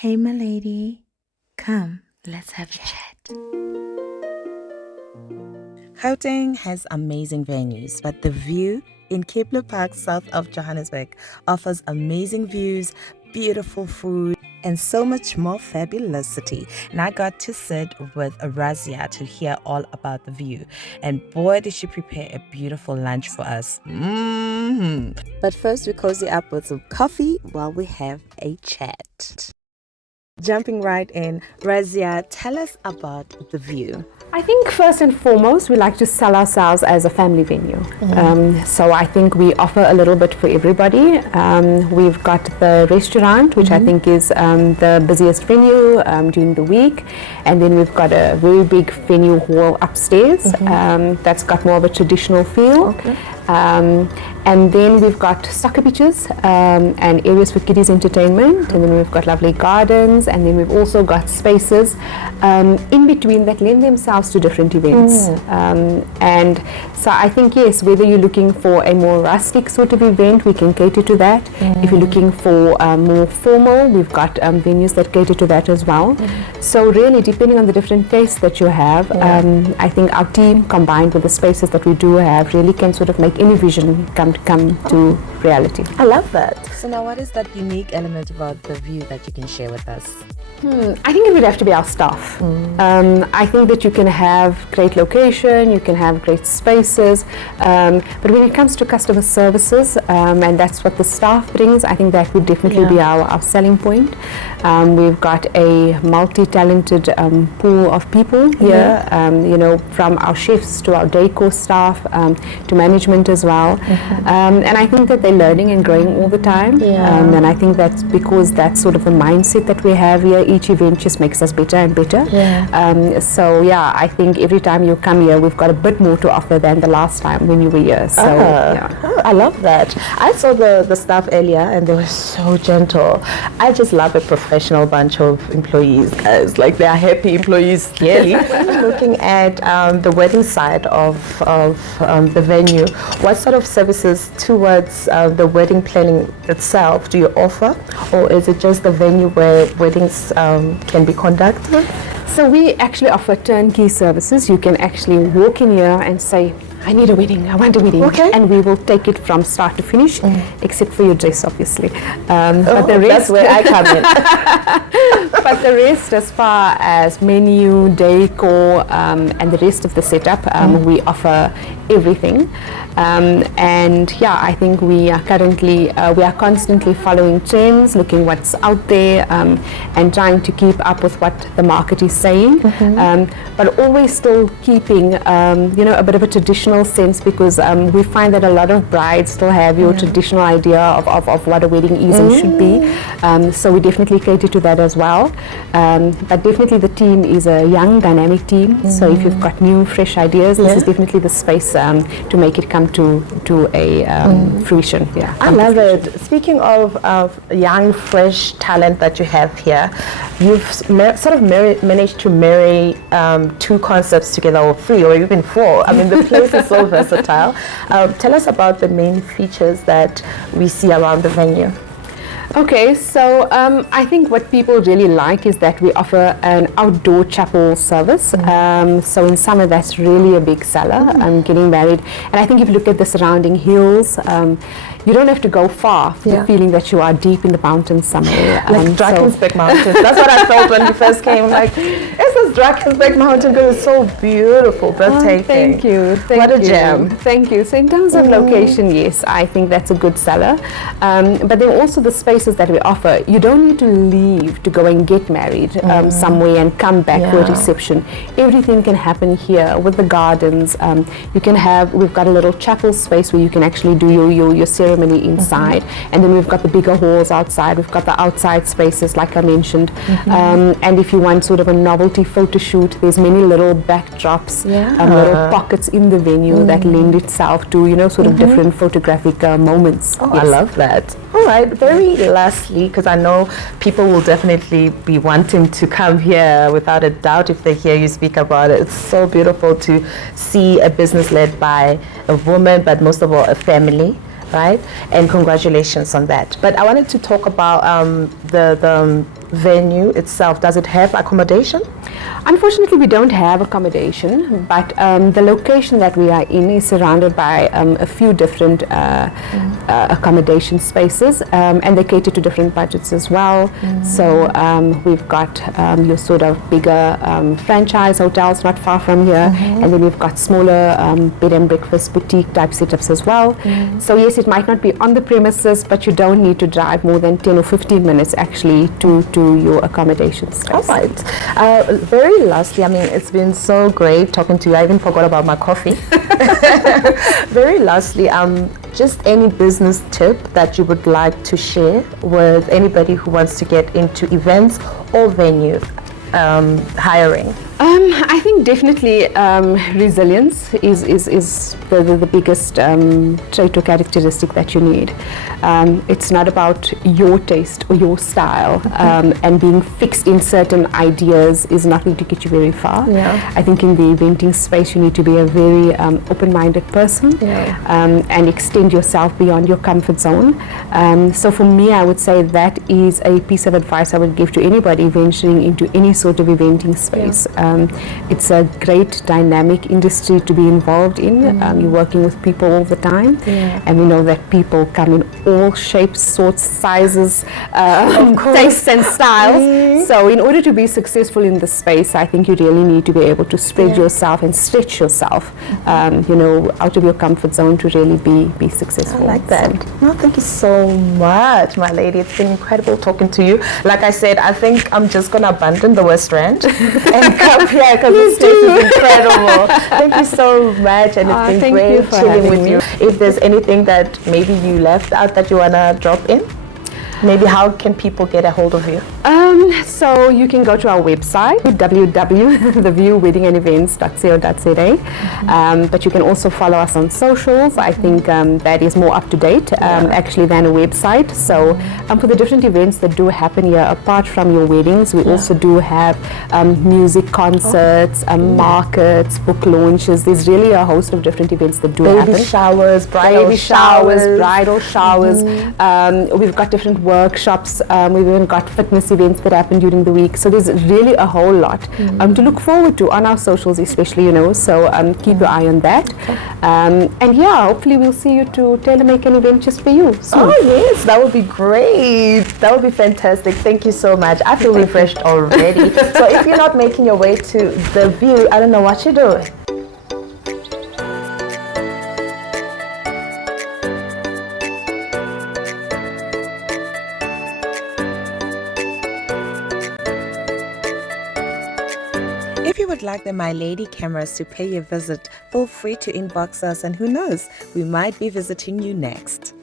Hey, my lady, come, let's have a chat. Gauteng has amazing venues, but the view in Kepler Park, south of Johannesburg, offers amazing views, beautiful food, and so much more fabulosity. And I got to sit with Razia to hear all about the view. And boy, did she prepare a beautiful lunch for us. But first, we cozy up with some coffee while we have a chat. Jumping right in, Razia, tell us about the view. I think first and foremost, we like to sell ourselves as a family venue. So I think we offer a little bit for everybody. We've got the restaurant, which I think is the busiest venue during the week. And then we've got a very big venue hall upstairs that's got more of a traditional feel. And then we've got soccer pitches and areas for kiddies entertainment, and then we've got lovely gardens, and then we've also got spaces in between that lend themselves to different events. And so I think, yes, whether you're looking for a more rustic sort of event, we can cater to that. If you're looking for more formal, we've got venues that cater to that as well. So really, depending on the different tastes that you have, I think our team, combined with the spaces that we do have, really can sort of make any vision come to reality. I love that. So now what is that unique element about the view that you can share with us? I think it would have to be our staff. I think that you can have great location, you can have great spaces, but when it comes to customer services, and that's what the staff brings, I think that would definitely be our selling point. We've got a multi-talented pool of people here, from our chefs to our decor staff to management as well. And I think that they're learning and growing all the time. And I think that's because that's sort of the mindset that we have here. Each event just makes us better and better. So I think every time you come here, we've got a bit more to offer than the last time when you were here. So I love that. I saw the staff earlier and they were so gentle. I just love a professional bunch of employees, guys. Like, they are happy employees, clearly. Looking at the wedding side of the venue, what sort of services towards the wedding planning itself do you offer, or is it just the venue where weddings can be conducted? So we actually offer turnkey services. You can actually walk in here and say, I need a wedding, I want a wedding, and we will take it from start to finish, except for your dress, obviously. But the rest, that's where I come in. But the rest, as far as menu, decor, and the rest of the setup, we offer everything. And I think we are currently, we are constantly following trends, looking what's out there, and trying to keep up with what the market is saying, but always still keeping, a bit of a traditional sense, because we find that a lot of brides still have your traditional idea of what a wedding is and should be. So we definitely cater to that as well. But definitely the team is a young, dynamic team. So if you've got new, fresh ideas, this is definitely the space to make it come to a fruition. I love it. Speaking of young, fresh talent that you have here, you've sort of managed to marry two concepts together, or three, or even four. I mean, the place is so versatile. Tell us about the main features that we see around the venue. Okay, so I think what people really like is that we offer an outdoor chapel service. So in summer, that's really a big seller. Getting married, and I think if you look at the surrounding hills, you don't have to go far for the feeling that you are deep in the mountains somewhere. Like Drakensberg Mountain. That's what I felt when we first came. Like, this is Drakensberg Mountain, because it's so beautiful, breathtaking. Thank you. What a gem. Thank you. So in terms of location, yes, I think that's a good seller. But then also the spaces that we offer, you don't need to leave to go and get married somewhere and come back for a reception. Everything can happen here with the gardens. You can have, we've got a little chapel space where you can actually do your ceremony inside, and then we've got the bigger halls outside. We've got the outside spaces, like I mentioned, and if you want sort of a novelty photo shoot, there's many little backdrops, little pockets in the venue that lend itself to sort of different photographic moments. I love that. All right, very lastly, because I know people will definitely be wanting to come here without a doubt if they hear you speak about it. It's so beautiful to see a business led by a woman, but most of all a family. Right, and congratulations on that. But I wanted to talk about the venue itself, does it have accommodation? Unfortunately, we don't have accommodation, but the location that we are in is surrounded by a few different accommodation spaces, and they cater to different budgets as well. So we've got your sort of bigger franchise hotels not far from here, and then we've got smaller bed and breakfast boutique type setups as well. So yes, it might not be on the premises, but you don't need to drive more than 10 or 15 minutes actually to your accommodation space. All right. Very lastly, I mean, it's been so great talking to you. I even forgot about my coffee. Very lastly, just any business tip that you would like to share with anybody who wants to get into events or venue hiring? I think definitely resilience is the biggest trait or characteristic that you need. It's not about your taste or your style, and being fixed in certain ideas is not going to get you very far. Yeah. I think in the eventing space you need to be a very open-minded person, and extend yourself beyond your comfort zone. So for me, I would say that is a piece of advice I would give to anybody venturing into any sort of eventing space. It's a great dynamic industry to be involved in. You're working with people all the time, and we know that people come in all shapes, sorts, sizes, tastes and styles. So in order to be successful in this space, I think you really need to be able to spread yourself and stretch yourself, out of your comfort zone to really be successful. I like that. No, thank you so much, my lady. It's been incredible talking to you. Like I said, I think I'm just going to abandon the West Rand and come here because this place is incredible. Thank you so much, and it's been great chilling with you. If there's anything that maybe you left out that you want to drop in, maybe how can people get a hold of you? So you can go to our website, www.theviewweddingandevents.co.za, but you can also follow us on socials. I think that is more up to date actually than a website. So for the different events that do happen here, apart from your weddings, we also do have music concerts, markets, book launches. There's really a host of different events that do happen. Baby showers, bridal showers. We've got different workshops. We've even got fitness events that happen during the week. So there's really a whole lot to look forward to on our socials, especially, so keep your eye on that. And hopefully we'll see you to tailor make an event just for you soon. Oh yes, that would be great. That would be fantastic. Thank you so much. I feel refreshed already. So if you're not making your way to the view, I don't know what you're doing. If you would like the My Lady cameras to pay you a visit, feel free to inbox us, and who knows, we might be visiting you next.